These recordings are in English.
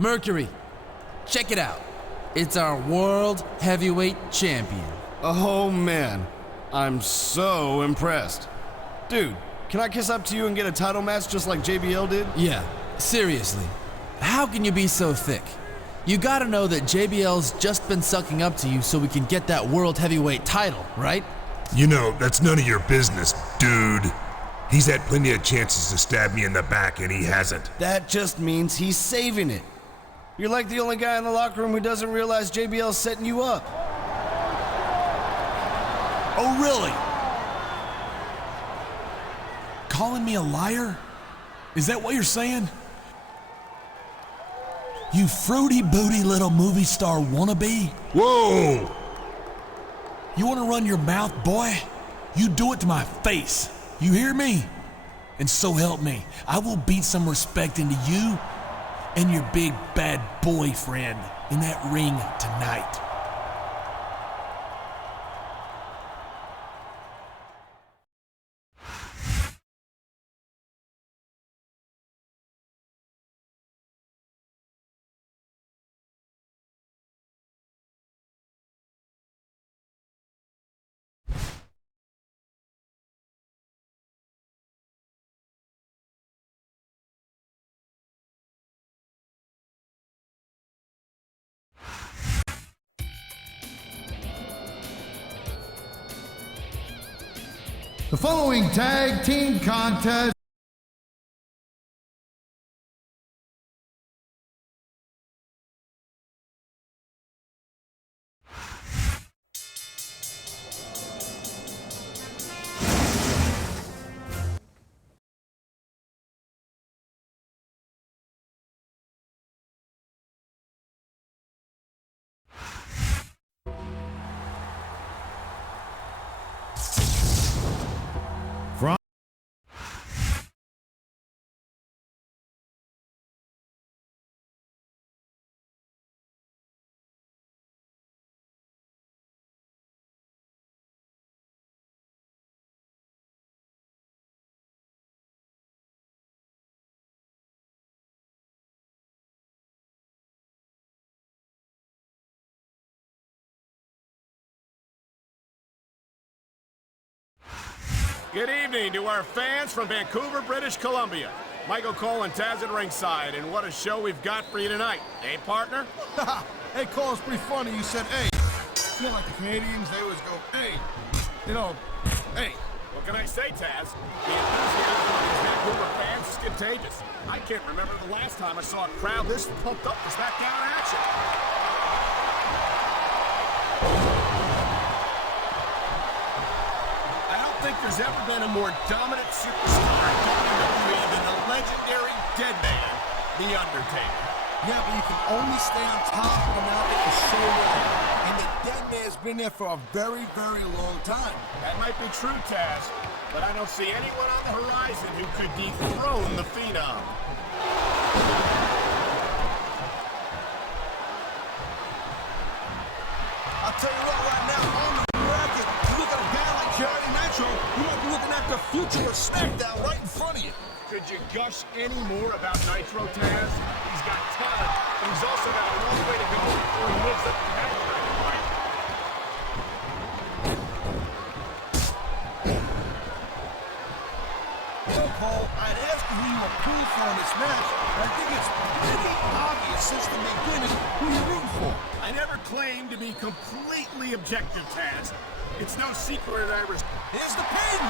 Mercury, check it out. It's our World Heavyweight Champion. Oh man, I'm so impressed. Dude, can I kiss up to you and get a title match just like JBL did? Yeah, seriously. How can you be so thick? You gotta know that JBL's just been sucking up to you so we can get that World Heavyweight title, right? You know, that's none of your business, dude. He's had plenty of chances to stab me in the back and he hasn't. That just means he's saving it. You're like the only guy in the locker room who doesn't realize JBL's setting you up. Oh, really? Calling me a liar? Is that what you're saying? You fruity booty little movie star wannabe? Whoa! You wanna run your mouth, boy? You do it to my face. You hear me? And so help me, I will beat some respect into you and your big bad boyfriend in that ring tonight. The following tag team contest Good evening to our fans from Vancouver, British Columbia. Michael Cole and Taz at ringside, and what a show we've got for you tonight. Eh, partner? Hey, Cole, it's pretty funny you said, hey. You know, like the Canadians, they always go, hey. You know, hey. What can I say, Taz? The enthusiasm of these Vancouver fans is contagious. I can't remember the last time I saw a crowd this pumped up for Smackdown action. I don't think there's ever been a more dominant superstar in WWE than the legendary dead man, The Undertaker. Yeah, but you can only stay on top of the mountain for so long. And the dead man's been there for a very, very long time. That might be true, Taz, but I don't see anyone on the horizon who could dethrone the Phenom. I'll tell you what, right now, on the bracket, you look at a guy like Johnny Nitro, you might be looking at the future of Smackdown right in front of you. Could you gush any more about Nitro, Taz? He's got talent, but he's also got a long way to go before he lives up to that kind of fight. So, Cole, I'd ask you who you were rooting for in this match, but I think it's pretty obvious since the beginning who you're rooting for. I never claimed to be completely objective, Taz. It's no secret Here's the pin!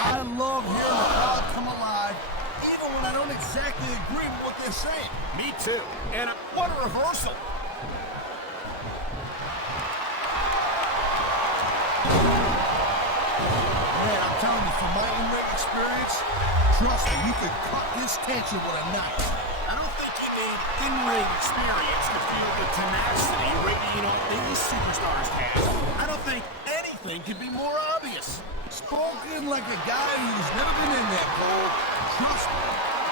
I love hearing the crowd come alive, even when I don't exactly agree with what they're saying. Me too. And what a reversal. Man, I'm telling you, from my in-ring experience, trust me, you could cut this tension with a knife. I don't think you need in-ring experience to feel the tenacity radiating off these superstars, Taz. I don't think anything could be more obvious. Spoken like a guy who's never been in there, Cole. Trust me,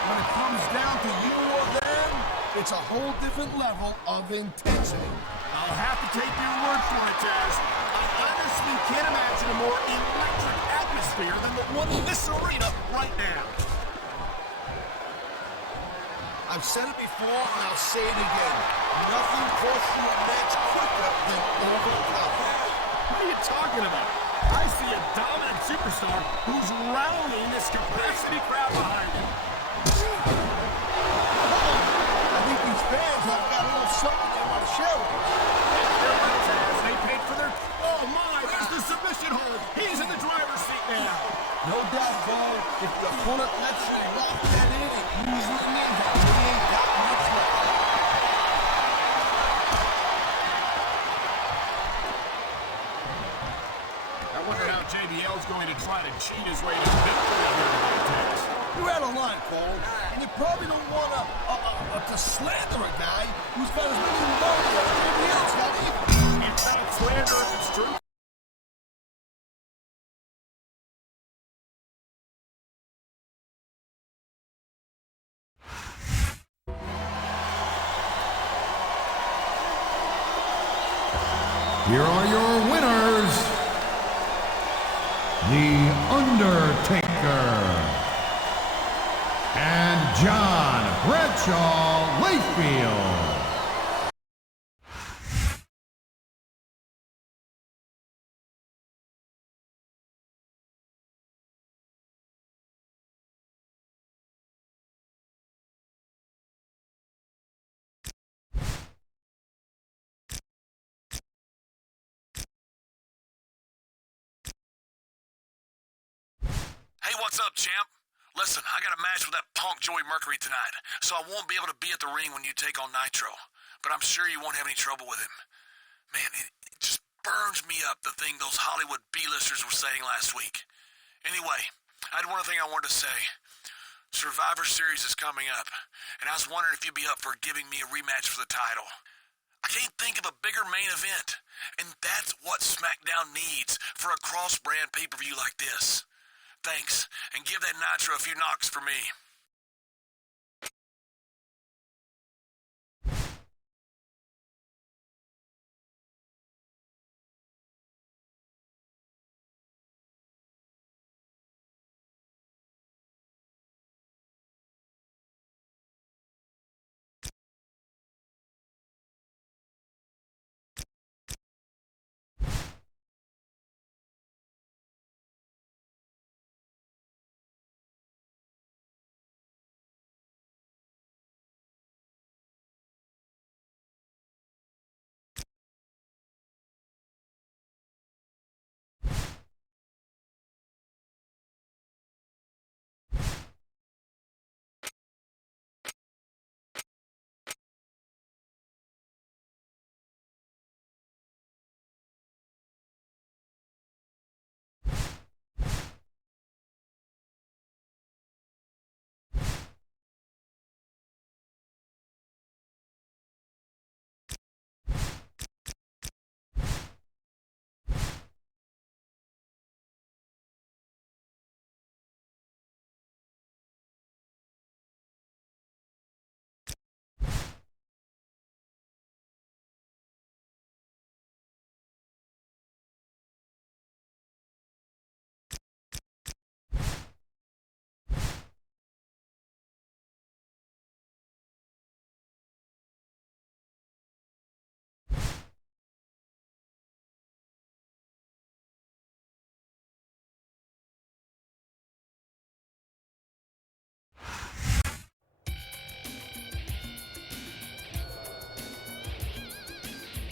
when it comes down to you or them, it's a whole different level of intensity. I'll have to take your word for it, Taz. I honestly can't imagine a more electric atmosphere than the one in this arena right now. I I've said it before, and I'll say it again. Nothing costs you a match quicker than overcoming. What are you talking about? I see a dominant superstar who's rallying this capacity crowd behind him. I think these fans have got a little something they want to share with us. Their lights as they paid for their... Oh my, there's the submission hold. He's in the driver's seat now. No doubt, Cole. If the opponent lets you lock that in, it usually means that he ain't got much left. I wonder how JBL's going to try to cheat his way to victory here tonight. You're out of line, Cole, and you probably don't want to slander a guy who's got as many moves as anybody else got either. It's not slander if it's true. Here are your winners, The Undertaker and John Bradshaw Layfield. Hey, what's up, champ? Listen, I got a match with that punk Joey Mercury tonight, so I won't be able to be at the ring when you take on Nitro. But I'm sure you won't have any trouble with him. Man, it just burns me up, the thing those Hollywood B-listers were saying last week. Anyway, I had one thing I wanted to say. Survivor Series is coming up, and I was wondering if you'd be up for giving me a rematch for the title. I can't think of a bigger main event, and that's what Smackdown needs for a cross-brand pay-per-view like this. Thanks, and give that Nitro a few knocks for me.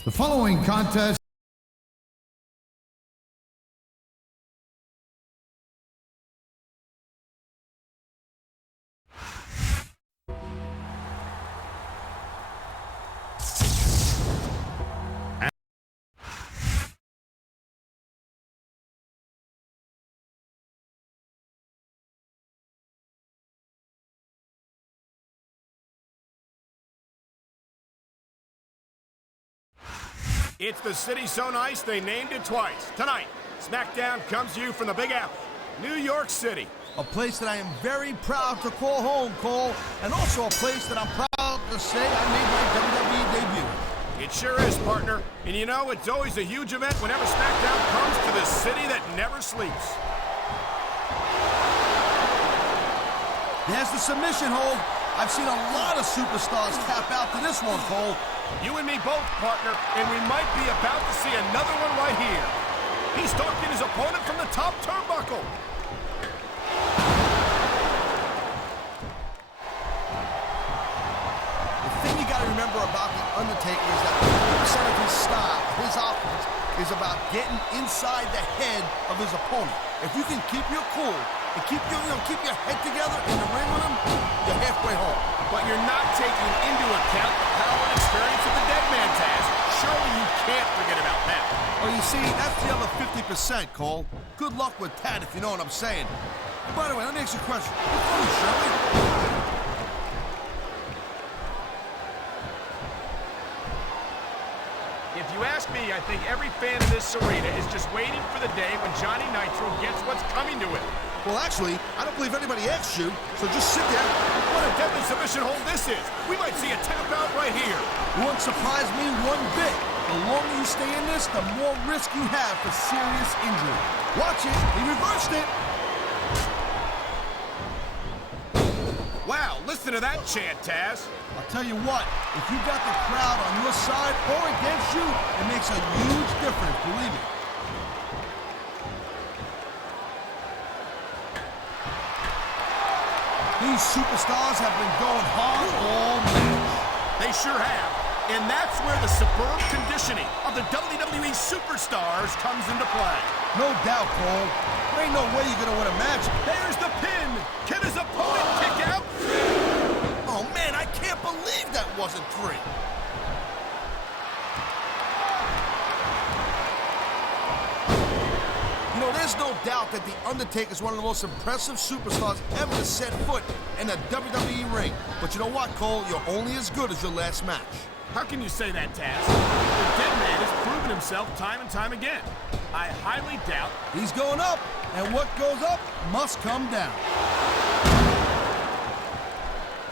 The following contest It's the city so nice they named it twice. Tonight, Smackdown comes to you from the Big Apple, New York City. A place that I am very proud to call home, Cole, and also a place that I'm proud to say I made my WWE debut. It sure is, partner. And you know, it's always a huge event whenever Smackdown comes to the city that never sleeps. There's the submission hold. I've seen a lot of superstars tap out to this one, Cole. You and me both, partner, and we might be about to see another one right here. He's stalking his opponent from the top turnbuckle. The thing you gotta remember about The Undertaker is that 50% of his style, his offense, is about getting inside the head of his opponent. If you can keep your cool and keep your head together in the ring with him, you're halfway home. But you're not taking into account the power and experience of the dead man, Taz. Surely you can't forget about that. Well, you see, that's the other 50%, Cole. Good luck with that, if you know what I'm saying. By the way, let me ask you a question. What's wrong with Shirley? If you ask me, I think every fan in this arena is just waiting for the day when Johnny Nitro gets what's coming to him. Well, actually, I don't believe anybody asked you, so just sit there. What a deadly submission hold this is. We might see a tap out right here. It wouldn't surprise me one bit. The longer you stay in this, the more risk you have for serious injury. Watch it. He reversed it. Wow, listen to that chant, Taz. I'll tell you what, if you got the crowd on your side or against you, it makes a huge difference, believe me. These superstars have been going hard all match. They sure have. And that's where the superb conditioning of the WWE superstars comes into play. No doubt, Cole. There ain't no way you're gonna win a match. There's the pin. Can his opponent kick out? Oh man, I can't believe that wasn't 3. You know, there's no doubt that The Undertaker is one of the most impressive superstars ever to set foot in a WWE ring. But you know what, Cole? You're only as good as your last match. How can you say that, Taz? The dead man has proven himself time and time again. I highly doubt He's going up, and what goes up must come down.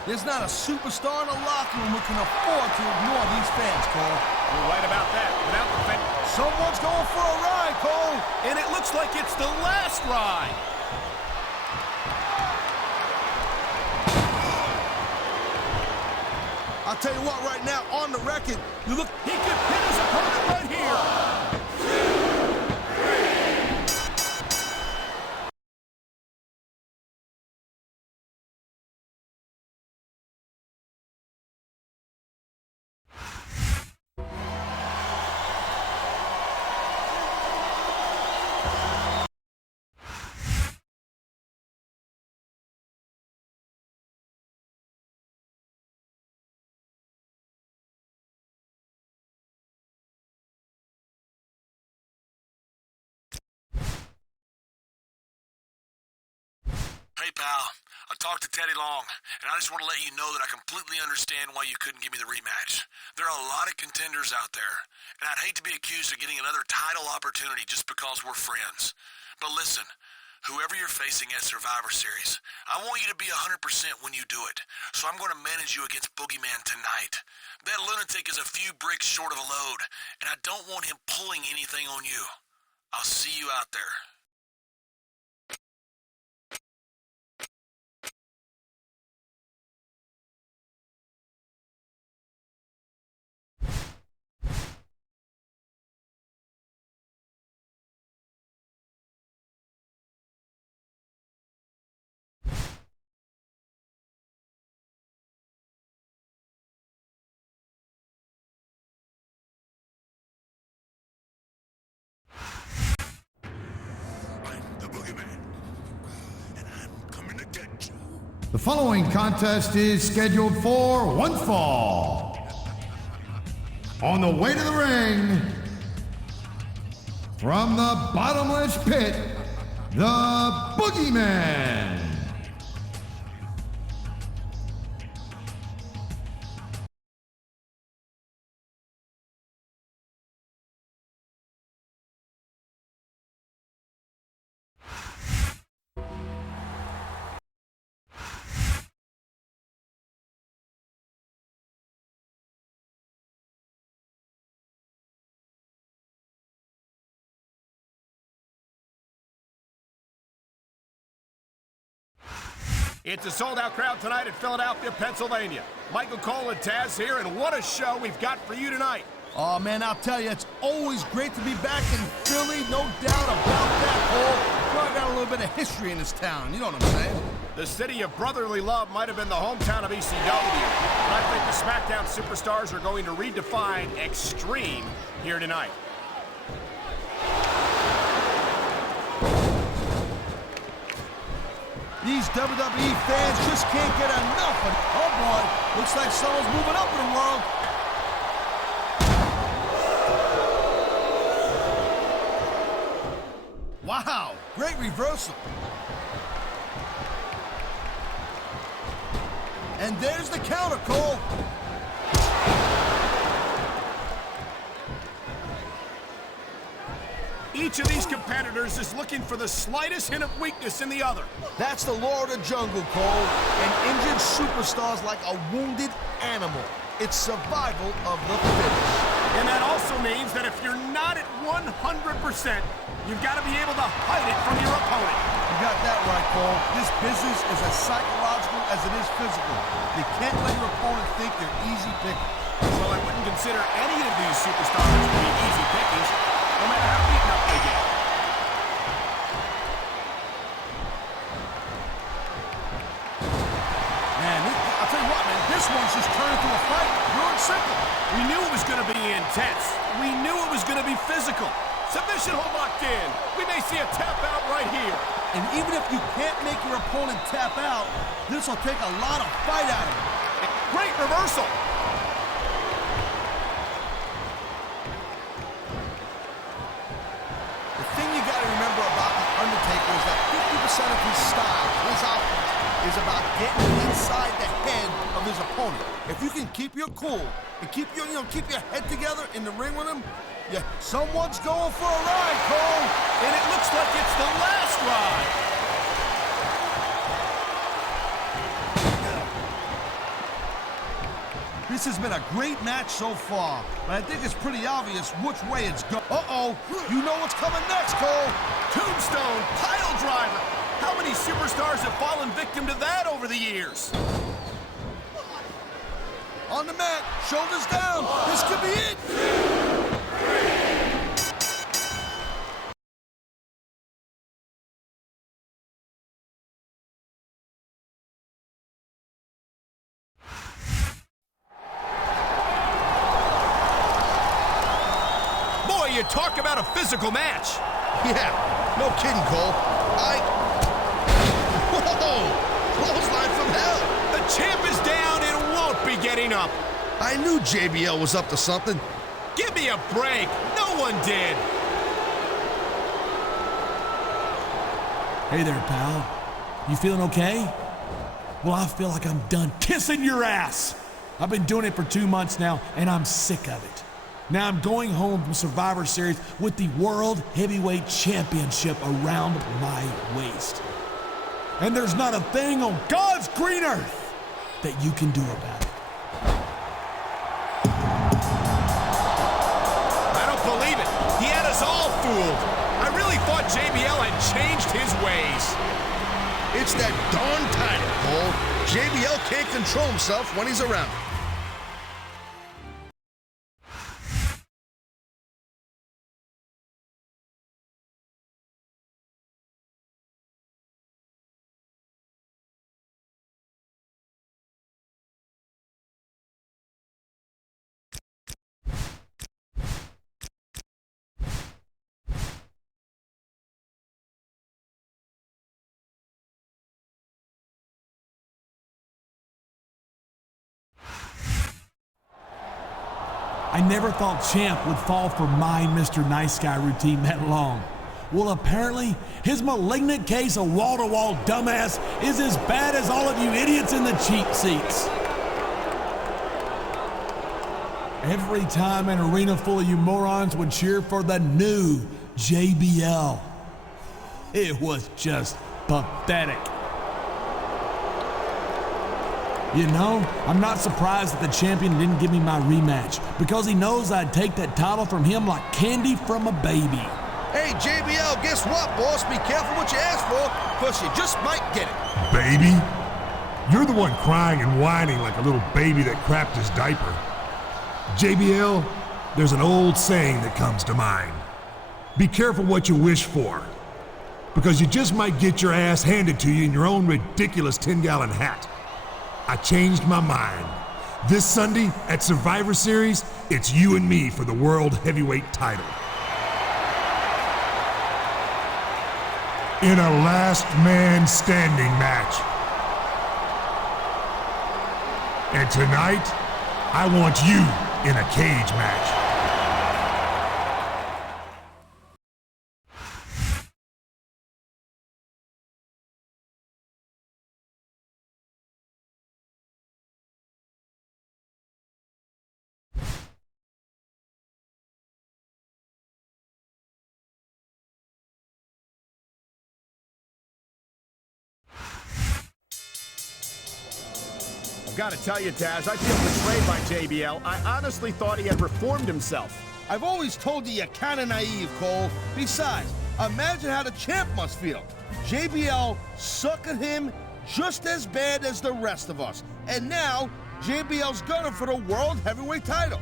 There's not a superstar in the locker room who can afford to ignore these fans, Cole. you're right about that. Without the fan, Someone's going for a ride, Cole. and it looks like it's the last ride. I'll tell you what, right now, on the record, you look... He could pin his opponent right here. Hey, pal. I talked to Teddy Long, and I just want to let you know that I completely understand why you couldn't give me the rematch. There are a lot of contenders out there, and I'd hate to be accused of getting another title opportunity just because we're friends. But listen, whoever you're facing at Survivor Series, I want you to be 100% when you do it, so I'm going to manage you against Boogeyman tonight. That lunatic is a few bricks short of a load, and I don't want him pulling anything on you. I'll see you out there. The following contest is scheduled for one fall. On the way to the ring, from the bottomless pit, the Boogeyman. It's a sold-out crowd tonight in Philadelphia, Pennsylvania. Michael Cole and Taz here, and what a show we've got for you tonight. Oh, man, I'll tell you, it's always great to be back in Philly, no doubt about that, Cole. You know, I got a little bit of history in this town, you know what I'm saying? The city of brotherly love might have been the hometown of ECW, but I think the Smackdown superstars are going to redefine extreme here tonight. These WWE fans just can't get enough. And, oh, boy, looks like someone's moving up in the world. Wow, great reversal. And there's the counter, Cole. Each of these competitors is looking for the slightest hint of weakness in the other. That's the law of the jungle, Cole. An injured superstar's like a wounded animal. It's survival of the fittest. And that also means that if you're not at 100%, you've got to be able to hide it from your opponent. You got that right, Cole. This business is as psychological as it is physical. You can't let your opponent think you're easy pickings. Well, I wouldn't consider any of these superstars to be easy pickings, no matter how beaten up they get. Man, I'll tell you what, man, this one's just turned into a fight. Pure and simple. We knew it was going to be intense. We knew it was going to be physical. Submission hold locked in. We may see a tap out right here. And even if you can't make your opponent tap out, this will take a lot of fight out of him. Great reversal. The thing you got to remember about the Undertaker is that 50% of his style, his offense, is about getting inside the head of his opponent. If you can keep your cool and keep your head together in the ring with him, yeah, someone's going for a ride, Cole. And it looks like it's the last ride. This has been a great match so far, but I think it's pretty obvious which way it's going. Uh-oh, you know what's coming next, Cole. Tombstone, pile driver. How many superstars have fallen victim to that over the years? On the mat, shoulders down. This could be it. Boy, you talk about a physical match. Yeah, no kidding, Cole. Whoa! Clothesline from hell. The champ is down and won't be getting up. I knew JBL was up to something. Give me a break. No one did. Hey there, pal. You feeling okay? Well, I feel like I'm done kissing your ass. I've been doing it for 2 months now, and I'm sick of it. Now I'm going home from Survivor Series with the World Heavyweight Championship around my waist. And there's not a thing on God's green earth that you can do about it. I don't believe it. He had us all fooled. I really thought JBL had changed his ways. It's that darn title, Cole. JBL can't control himself when he's around. I never thought Champ would fall for my Mr. Nice Guy routine that long. Well, apparently, his malignant case of wall-to-wall dumbass is as bad as all of you idiots in the cheap seats. Every time an arena full of you morons would cheer for the new JBL, it was just pathetic. You know, I'm not surprised that the champion didn't give me my rematch, because he knows I'd take that title from him like candy from a baby. Hey, JBL, guess what, boss? Be careful what you ask for, because you just might get it. Baby? You're the one crying and whining like a little baby that crapped his diaper. JBL, there's an old saying that comes to mind. Be careful what you wish for, because you just might get your ass handed to you in your own ridiculous 10-gallon hat. I changed my mind. This Sunday at Survivor Series, it's you and me for the World Heavyweight title. In a last man standing match. And tonight, I want you in a cage match. I've got to tell you, Taz, I feel betrayed by JBL. I honestly thought he had reformed himself. I've always told you you're kind of naive, Cole. Besides, imagine how the champ must feel. JBL suckered him just as bad as the rest of us. And now, JBL's gunning for the World Heavyweight title.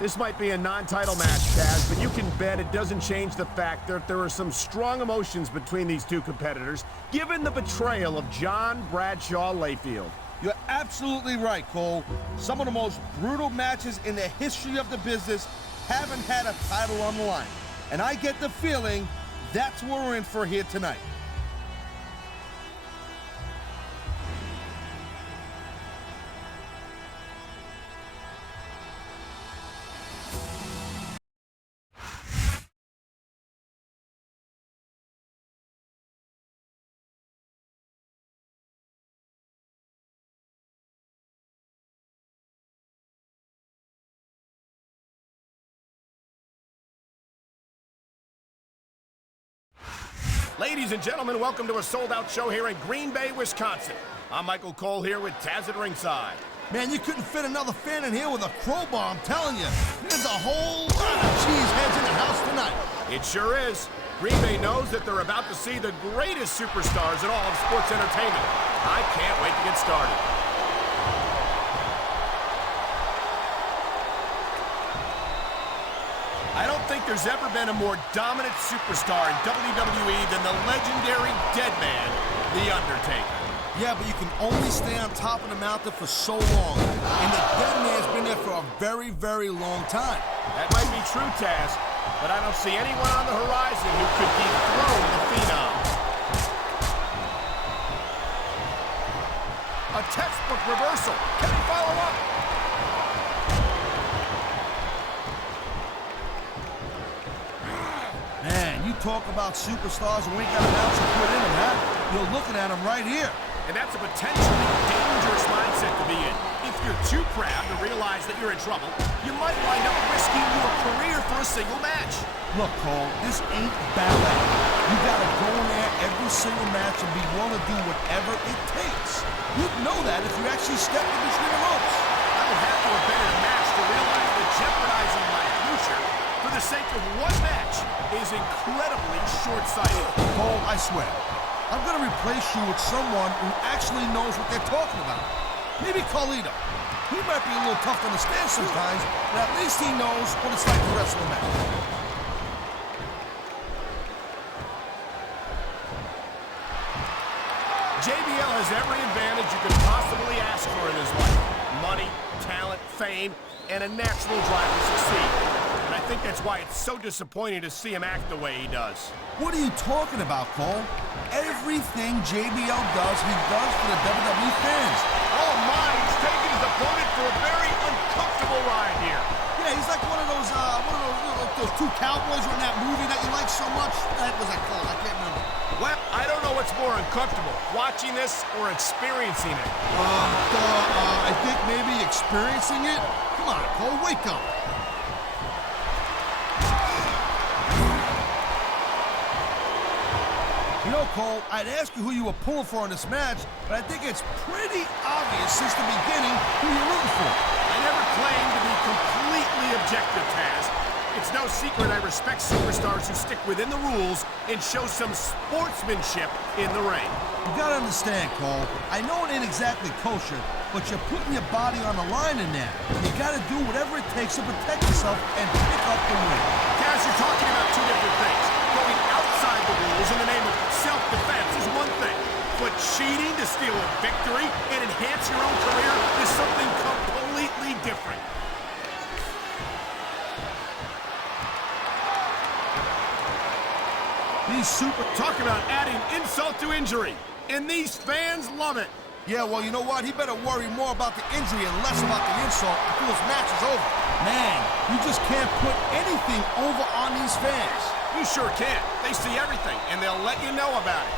This might be a non-title match, Taz, but you can bet it doesn't change the fact that there are some strong emotions between these two competitors, given the betrayal of John Bradshaw Layfield. You're absolutely right, Cole. Some of the most brutal matches in the history of the business haven't had a title on the line. And I get the feeling that's what we're in for here tonight. Ladies and gentlemen, welcome to a sold-out show here in Green Bay, Wisconsin. I'm Michael Cole here with Taz at ringside. Man, you couldn't fit another fan in here with a crowbar, I'm telling you. There's a whole lot of cheeseheads in the house tonight. It sure is. Green Bay knows that they're about to see the greatest superstars in all of sports entertainment. I can't wait to get started. I don't think there's ever been a more dominant superstar in WWE than the legendary dead man, The Undertaker. Yeah, but you can only stay on top of the mountain for so long. And the dead man's been there for a very, very long time. That might be true, Taz, but I don't see anyone on the horizon who could dethrone the Phenom. A textbook reversal. Can he follow up? Man, you talk about superstars and we ain't got an ounce to put in them, huh? You're looking at them right here. And that's a potentially dangerous mindset to be in. If you're too proud to realize that you're in trouble, you might wind up risking your career for a single match. Look, Cole, this ain't ballet. You gotta go in there every single match and be willing to do whatever it takes. You'd know that if you actually stepped in between the ropes. I would have to have been in a match to realize that jeopardizing my future for the sake of one match is incredibly short-sighted. Cole, I swear, I'm gonna replace you with someone who actually knows what they're talking about. Maybe Carlito. He might be a little tough to understand sometimes, but at least he knows what it's like to wrestle a match. JBL has every advantage you could possibly ask for in his life. Money, talent, fame, and a natural drive to succeed. And I think that's why it's so disappointing to see him act the way he does. What are you talking about, Cole? Everything JBL does, he does for the WWE fans. Oh my, he's taking his opponent for a very uncomfortable ride here. Yeah, he's like one of those little those two cowboys were in that movie that you like so much? What the heck was that called? I can't remember. Well, I don't know what's more uncomfortable, watching this or experiencing it. I think maybe experiencing it. Come on, Cole, wake up. You know, Cole, I'd ask you who you were pulling for in this match, but I think it's pretty obvious since the beginning who you're rooting for. I never claimed to be completely objective, Taz. It's no secret I respect superstars who stick within the rules and show some sportsmanship in the ring. You gotta understand, Cole, I know it ain't exactly kosher, but you're putting your body on the line in that. You gotta do whatever it takes to protect yourself and pick up the win. Taz, you're talking about two different things. Going outside the rules in the name of self-defense is one thing, but cheating to steal a victory and enhance your own career is something completely different. Talk about adding insult to injury, and these fans love it. Yeah, well, you know what? He better worry more about the injury and less about the insult until his match is over. Man, you just can't put anything over on these fans. You sure can. They see everything, and they'll let you know about it.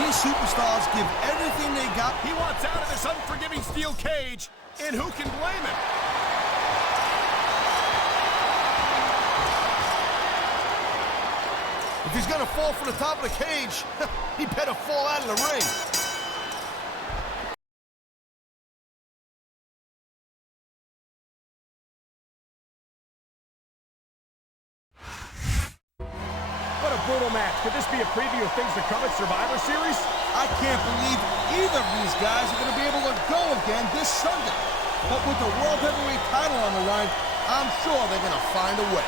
These superstars give everything they got. He wants out of this unforgiving steel cage, and who can blame him? If he's gonna fall from the top of the cage, he better fall out of the ring. What a brutal match. Could this be a preview of things to come at Survivor Series? I can't believe either of these guys are gonna be able to go again this Sunday. But with the World Heavyweight title on the line, I'm sure they're gonna find a way.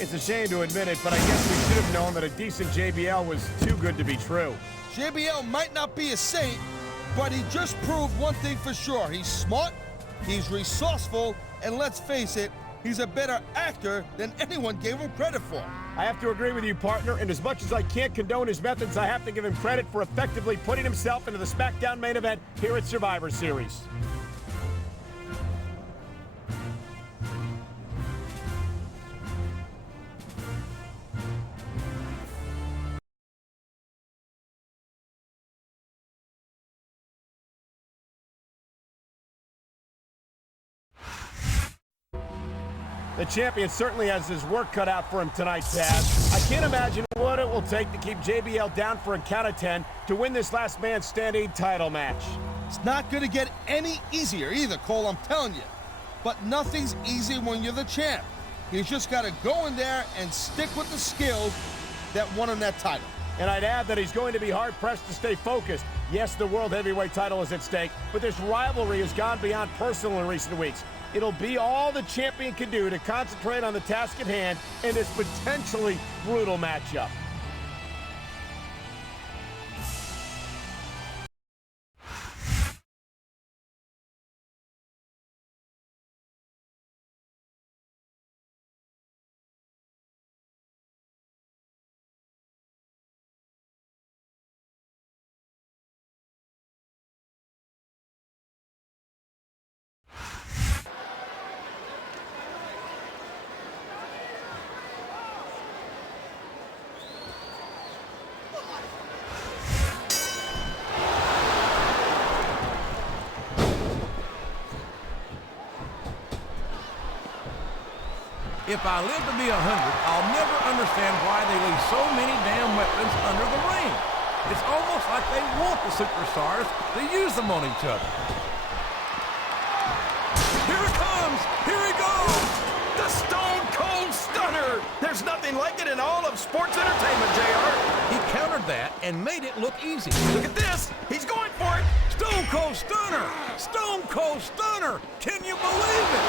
It's a shame to admit it, but I guess we should have known that a decent JBL was too good to be true. JBL might not be a saint, but he just proved one thing for sure. He's smart, he's resourceful, and let's face it, he's a better actor than anyone gave him credit for. I have to agree with you, partner, and as much as I can't condone his methods, I have to give him credit for effectively putting himself into the Smackdown main event here at Survivor Series. The champion certainly has his work cut out for him tonight, Taz. I can't imagine what it will take to keep JBL down for a count of 10 to win this last man standing title match. It's not going to get any easier either, Cole, I'm telling you. But nothing's easy when you're the champ. He's just got to go in there and stick with the skills that won him that title. And I'd add that he's going to be hard-pressed to stay focused. Yes, the World Heavyweight title is at stake, but this rivalry has gone beyond personal in recent weeks. It'll be all the champion can do to concentrate on the task at hand in this potentially brutal matchup. If I live to be 100, I'll never understand why they leave so many damn weapons under the ring. It's almost like they want the superstars to use them on each other. Here it comes! Here he goes! The Stone Cold Stunner! There's nothing like it in all of sports entertainment, JR. He countered that and made it look easy. Look at this! He's going for it! Stone Cold Stunner! Stone Cold Stunner! Can you believe it?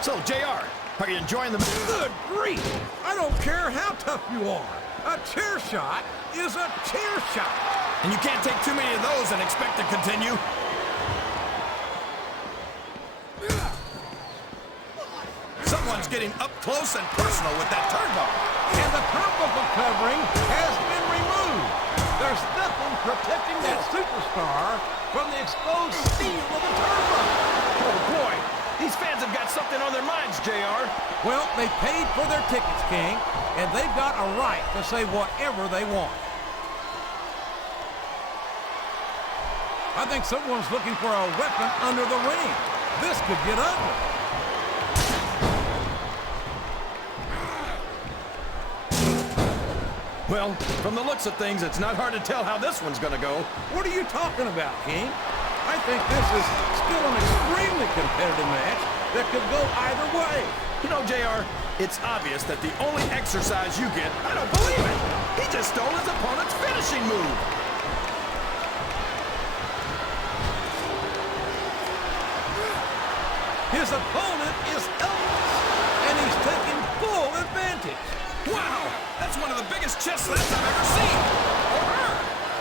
So, JR, are you enjoying the... Good grief! I don't care how tough you are. A chair shot is a chair shot. And you can't take too many of those and expect to continue. Someone's getting up close and personal with that turnbuckle. And the turnbuckle covering has been removed. There's nothing protecting that superstar from the exposed steel of the turnbuckle. Oh, boy. These fans have got something on their minds, JR. Well, they paid for their tickets, King, and they've got a right to say whatever they want. I think someone's looking for a weapon under the ring. This could get ugly. Well, from the looks of things, it's not hard to tell how this one's gonna go. What are you talking about, King? I think this is still an extremely competitive match that could go either way. You know, JR, it's obvious that the only exercise you get, I don't believe it. He just stole his opponent's finishing move. His opponent is helpless, and he's taking full advantage. Wow, that's one of the biggest chest slaps I've ever seen. Or her.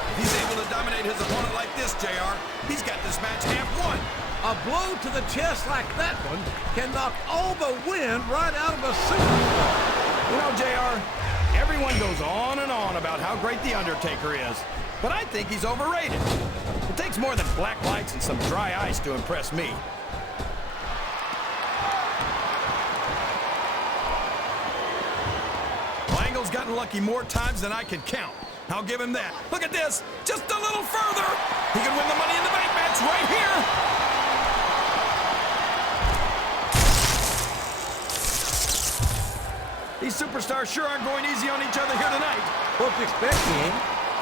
If he's able to dominate his opponent like this, JR, he's got this match half won. A blow to the chest like that one can knock all the wind right out of a superstar. You know, JR, everyone goes on and on about how great The Undertaker is, but I think he's overrated. It takes more than black lights and some dry ice to impress me. Angle's gotten lucky more times than I can count. I'll give him that. Look at this. Just a little further. He can win the Money in the Bank match right here. These superstars sure aren't going easy on each other here tonight. What do you expect, King?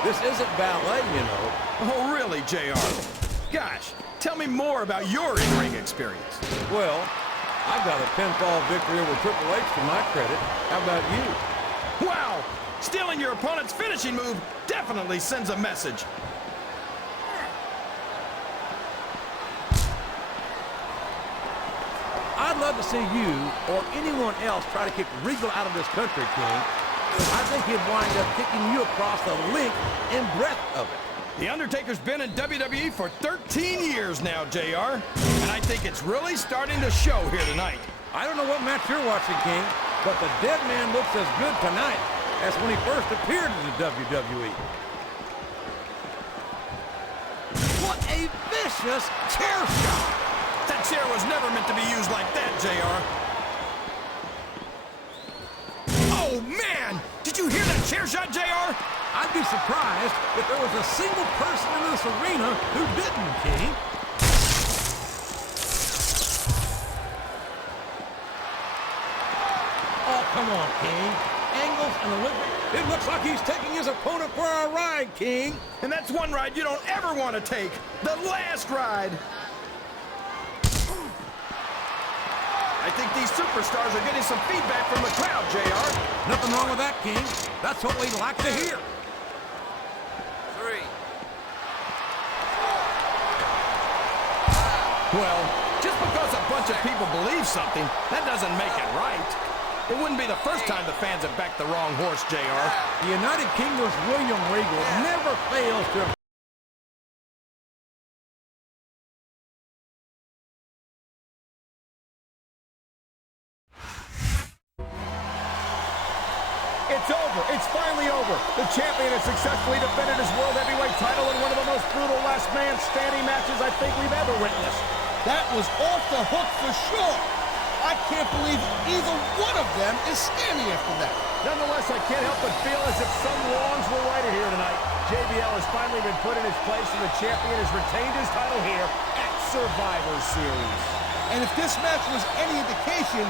This isn't ballet, you know. Oh, really, JR? Gosh, tell me more about your in-ring experience. Well, I've got a pinfall victory over Triple H to my credit. How about you? Wow! Stealing your opponent's finishing move definitely sends a message. I'd love to see you or anyone else try to kick Regal out of this country, King. I think he'd wind up kicking you across the length and breadth of it. The Undertaker's been in WWE for 13 years now, JR. And I think it's really starting to show here tonight. I don't know what match you're watching, King, but the dead man looks as good tonight as when he first appeared in the WWE. What a vicious chair shot! That chair was never meant to be used like that, JR. Oh, man! Did you hear that chair shot, JR? I'd be surprised if there was a single person in this arena who didn't, King. Oh, come on, King. Angles and Olympic. It looks like he's taking his opponent for a ride, King. And that's one ride you don't ever want to take. The last ride. I think these superstars are getting some feedback from the crowd, JR. Nothing wrong with that, King. That's what we'd like to hear. 3, 4, 5. Well, just because a bunch of people believe something, that doesn't make it right. It wouldn't be the first time the fans have backed the wrong horse, JR. The United Kingdom's William Regal never fails to... It's over. It's finally over. The champion has successfully defended his World Heavyweight title in one of the most brutal last man standing matches I think we've ever witnessed. That was off the hook for sure. I can't believe either one of them is standing after that. Nonetheless, I can't help but feel as if some wrongs were righted here tonight. JBL has finally been put in his place, and the champion has retained his title here at Survivor Series. And if this match was any indication,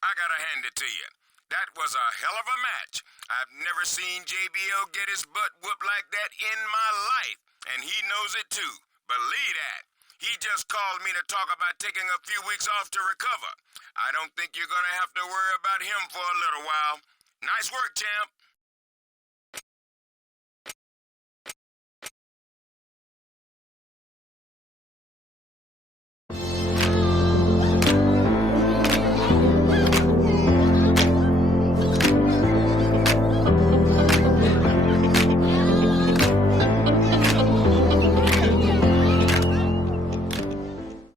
I gotta hand it to you. That was a hell of a match. I've never seen JBL get his butt whooped like that in my life, and he knows it too. Believe that. He just called me to talk about taking a few weeks off to recover. I don't think you're gonna have to worry about him for a little while. Nice work, champ.